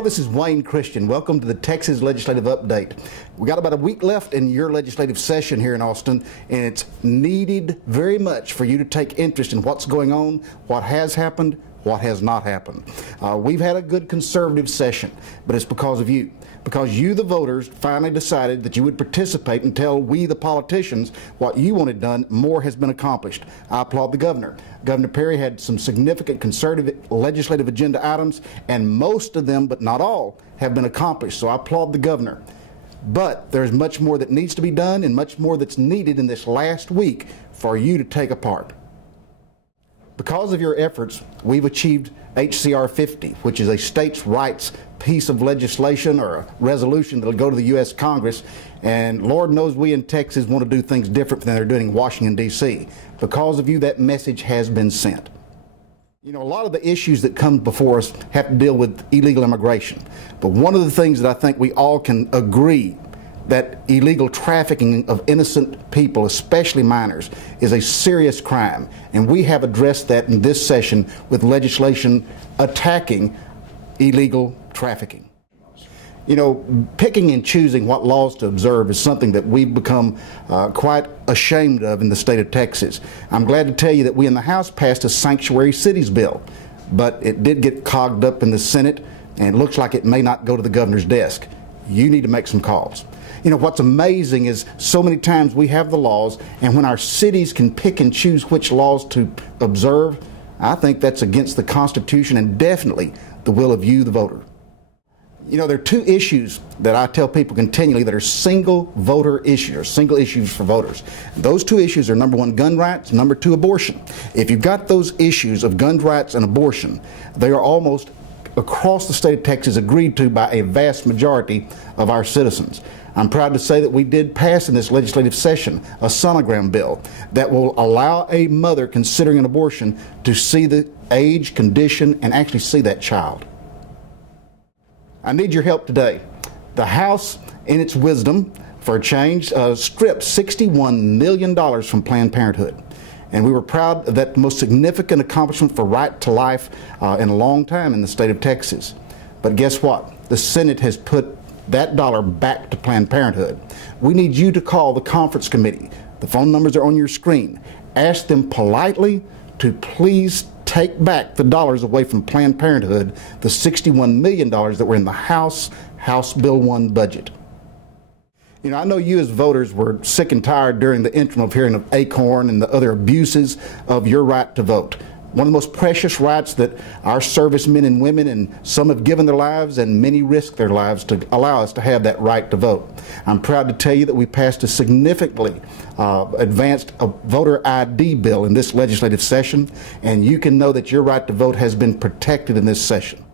Hello, this is Wayne Christian. Welcome to the Texas Legislative Update. We got about a week left in your legislative session here in Austin, and it's needed very much for you to take interest in what's going on, what has happened, what has not happened. We've had a good conservative session, but it's because of you. Because you, the voters, finally decided that you would participate and tell we, the politicians, what you wanted done. More has been accomplished. I applaud the governor. Governor Perry had some significant conservative legislative agenda items, and most of them, but not all, have been accomplished. So I applaud the governor. But there's much more that needs to be done and much more that's needed in this last week for you to take a part. Because of your efforts, we've achieved HCR 50, which is a states' rights piece of legislation or a resolution that will go to the U.S. Congress. And Lord knows we in Texas want to do things different than they're doing in Washington, D.C. Because of you, that message has been sent. You know, a lot of the issues that come before us have to deal with illegal immigration. But one of the things that I think we all can agree that illegal trafficking of innocent people, especially minors, is a serious crime. And we have addressed that in this session with legislation attacking illegal trafficking. You know, picking and choosing what laws to observe is something that we've become quite ashamed of in the state of Texas. I'm glad to tell you that we in the House passed a Sanctuary Cities bill, but it did get cogged up in the Senate, and it looks like it may not go to the governor's desk. You need to make some calls. You know, what's amazing is so many times we have the laws, and when our cities can pick and choose which laws to observe, I think that's against the Constitution and definitely the will of you, the voter. You know, there are two issues that I tell people continually that are single voter issues, or single issues for voters. Those two issues are, number one, gun rights, number two, abortion. If you've got those issues of gun rights and abortion, they are almost across the state of Texas agreed to by a vast majority of our citizens. I'm proud to say that we did pass in this legislative session a sonogram bill that will allow a mother considering an abortion to see the age, condition, and actually see that child. I need your help today. The House, in its wisdom, for a change, stripped $61 million from Planned Parenthood. And we were proud of that most significant accomplishment for right to life in a long time in the state of Texas. But guess what? The Senate has put that dollar back to Planned Parenthood. We need you to call the conference committee. The phone numbers are on your screen. Ask them politely to please take back the dollars away from Planned Parenthood, the $61 million that were in the House Bill 1 budget. You know, I know you as voters were sick and tired during the interim of hearing of ACORN and the other abuses of your right to vote. One of the most precious rights that our servicemen and women, and some have given their lives and many risked their lives to allow us to have that right to vote. I'm proud to tell you that we passed a significantly advanced voter ID bill in this legislative session, and you can know that your right to vote has been protected in this session.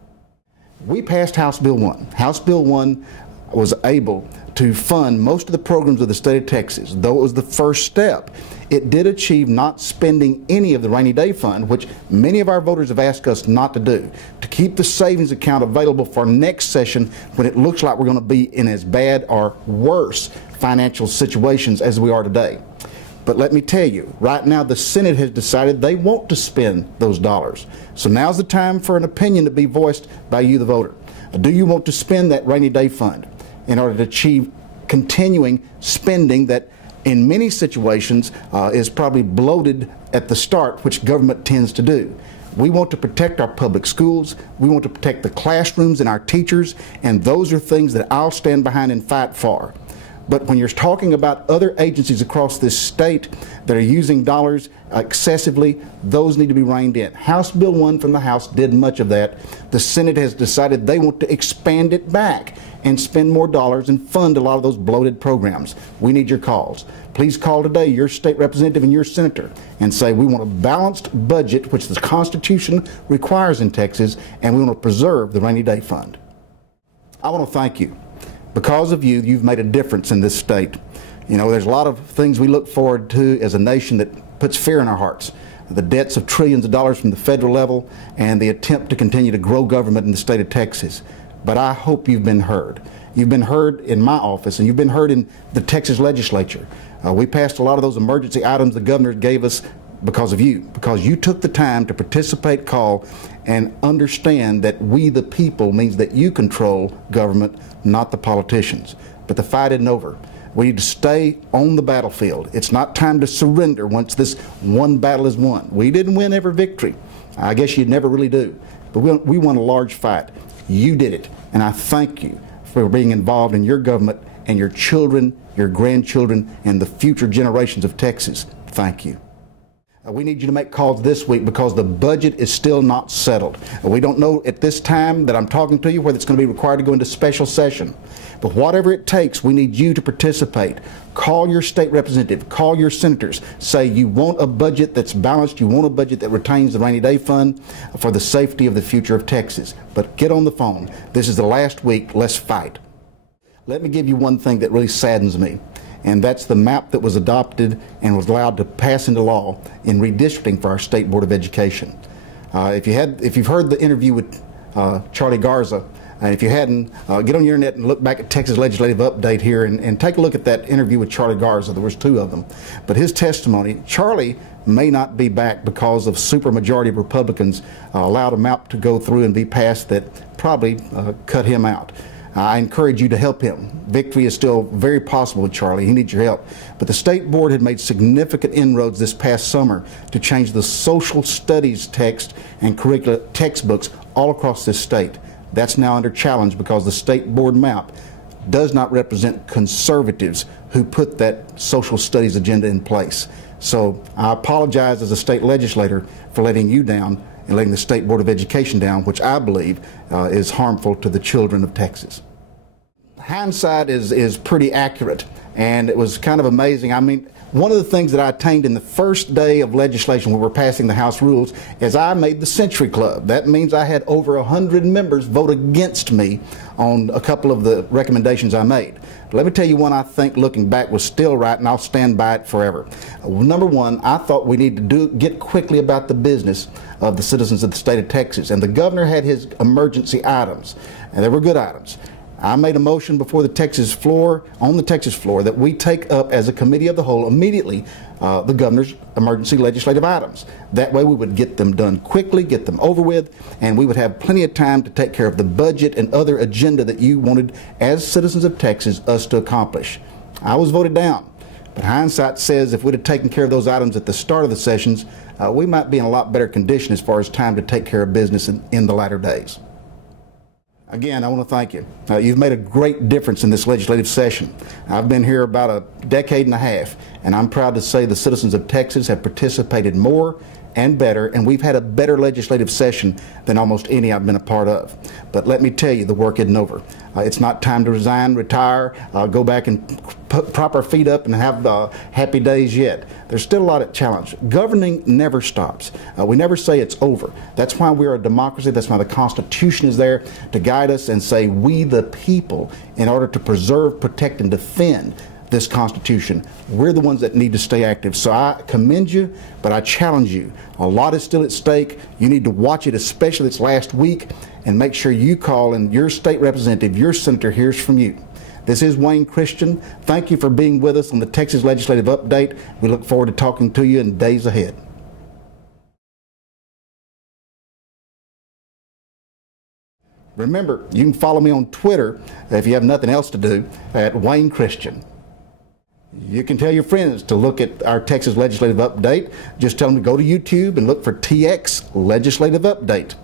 We passed House Bill 1. House Bill 1 was able to fund most of the programs of the state of Texas. Though it was the first step, it did achieve not spending any of the rainy day fund, which many of our voters have asked us not to do, to keep the savings account available for next session when it looks like we're going to be in as bad or worse financial situations as we are today. But let me tell you, right now the Senate has decided they want to spend those dollars. So now's the time for an opinion to be voiced by you, the voter. Do you want to spend that rainy day fund in order to achieve continuing spending that in many situations is probably bloated at the start, which government tends to do? We want to protect our public schools. We want to protect the classrooms and our teachers, and those are things that I'll stand behind and fight for. But when you're talking about other agencies across this state that are using dollars excessively, those need to be reined in. House Bill 1 from the House did much of that. The Senate has decided they want to expand it back and spend more dollars and fund a lot of those bloated programs. We need your calls. Please call today your state representative and your senator and say we want a balanced budget, which the Constitution requires in Texas, and we want to preserve the rainy day fund. I want to thank you. Because of you, you've made a difference in this state. You know, there's a lot of things we look forward to as a nation that puts fear in our hearts. The debts of trillions of dollars from the federal level and the attempt to continue to grow government in the state of Texas. But I hope you've been heard. You've been heard in my office, and you've been heard in the Texas legislature. We passed a lot of those emergency items the governor gave us because of you, because you took the time to participate, call, and understand that we the people means that you control government, not the politicians. But the fight isn't over. We need to stay on the battlefield. It's not time to surrender once this one battle is won. We didn't win every victory. I guess you never really do. But we won a large fight. You did it. And I thank you for being involved in your government and your children, your grandchildren, and the future generations of Texas. Thank you. We need you to make calls this week because the budget is still not settled. We don't know at this time that I'm talking to you whether it's going to be required to go into special session. But whatever it takes, we need you to participate. Call your state representative, call your senators. Say you want a budget that's balanced, you want a budget that retains the rainy day fund for the safety of the future of Texas. But get on the phone. This is the last week. Let's fight. Let me give you one thing that really saddens me, and that's the map that was adopted and was allowed to pass into law in redistricting for our State Board of Education. If you've heard the interview with Charlie Garza, and if you hadn't, get on your internet and look back at Texas Legislative Update here and take a look at that interview with Charlie Garza. There was 2 of them. But his testimony, Charlie may not be back because of supermajority of Republicans allowed a map to go through and be passed that probably cut him out. I encourage you to help him. Victory is still very possible with Charlie. He needs your help. But the State Board had made significant inroads this past summer to change the social studies text and curricula textbooks all across this state. That's now under challenge because the State Board map does not represent conservatives who put that social studies agenda in place. So I apologize as a state legislator for letting you down and letting the State Board of Education down, which I believe is harmful to the children of Texas. Hindsight is pretty accurate, and it was kind of amazing. I mean, one of the things that I attained in the first day of legislation when we were passing the House rules is I made the Century Club. That means I had over 100 members vote against me on a couple of the recommendations I made. But let me tell you one I think looking back was still right, and I'll stand by it forever. Number one, I thought we need to get quickly about the business of the citizens of the state of Texas. And the governor had his emergency items, and they were good items. I made a motion before the Texas floor, on the Texas floor, that we take up as a committee of the whole immediately the governor's emergency legislative items. That way we would get them done quickly, get them over with, and we would have plenty of time to take care of the budget and other agenda that you wanted as citizens of Texas us to accomplish. I was voted down, but hindsight says if we'd have taken care of those items at the start of the sessions, we might be in a lot better condition as far as time to take care of business in the latter days. Again, I want to thank you. You've made a great difference in this legislative session. I've been here about a decade and a half, and I'm proud to say the citizens of Texas have participated more and better, and we've had a better legislative session than almost any I've been a part of. But let me tell you, the work isn't over. It's not time to resign, retire, go back and prop our feet up and have happy days yet. There's still a lot of challenge. Governing never stops. We never say it's over. That's why we're a democracy. That's why the Constitution is there to guide us and say we the people, in order to preserve, protect, and defend this Constitution. We're the ones that need to stay active. So I commend you, but I challenge you. A lot is still at stake. You need to watch it, especially this last week, and make sure you call and your state representative, your senator hears from you. This is Wayne Christian. Thank you for being with us on the Texas Legislative Update. We look forward to talking to you in days ahead. Remember, you can follow me on Twitter if you have nothing else to do at Wayne Christian. You can tell your friends to look at our Texas Legislative Update. Just tell them to go to YouTube and look for TX Legislative Update.